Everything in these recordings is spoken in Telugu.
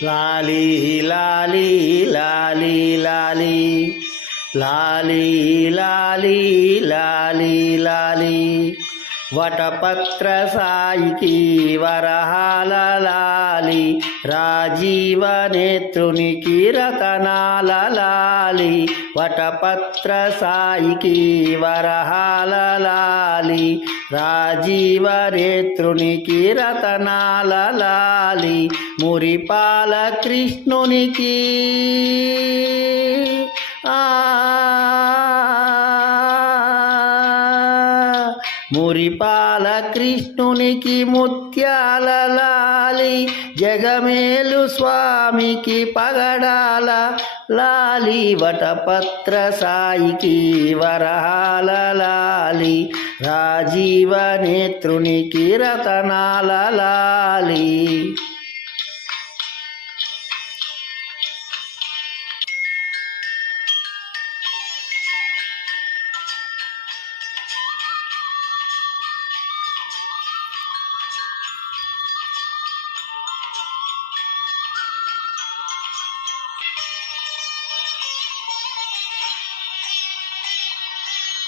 లాలి లాలి లాలి లాలి లాలి లాలి లాలి లాలి వటపత్ర సాయికి వరహాల లాలి రాజీవ నేత్రునికి రతనాల లాలి వటపత్ర సాయికి వరహాల లాలి రాజీవ నేత్రునికి రతనాల లాలి మురిపాల కృష్ణునికి మురిపాల కృష్ణునికి ముత్యాల లాలి జగమేలు స్వామికి పగడాల లాలి వటపత్ర సాయికి వరహాల లాలి రాజీవ నేత్రునికి రతనాల లాలి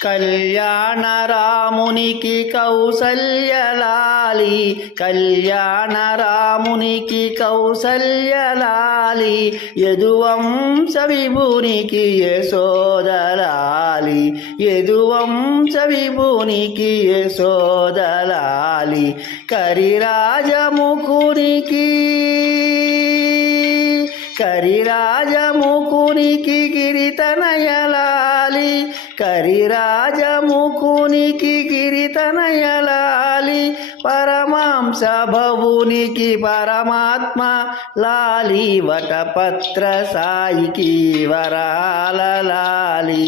కళ్యాణ రామునికి కౌసల్యలాలి కళ్యాణ రామునికి కౌసల్యలాలి యదువంశ విభునికి యశోదలాలి యదువంశ విభునికి యశోదలాలి కరిరాజముఖునికి కరిరాజముఖునికి గిరితనయలాలి కరిరాజముఖునికి గిరితనయలాలి పరమాంస భవునికి పరమాత్మ లాలి వటపత్ర సాయికి వరాల లాలి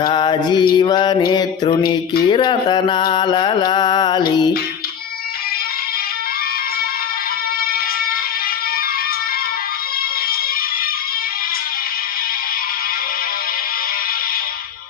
రాజీవ నేత్రునికి రతనాల లాలి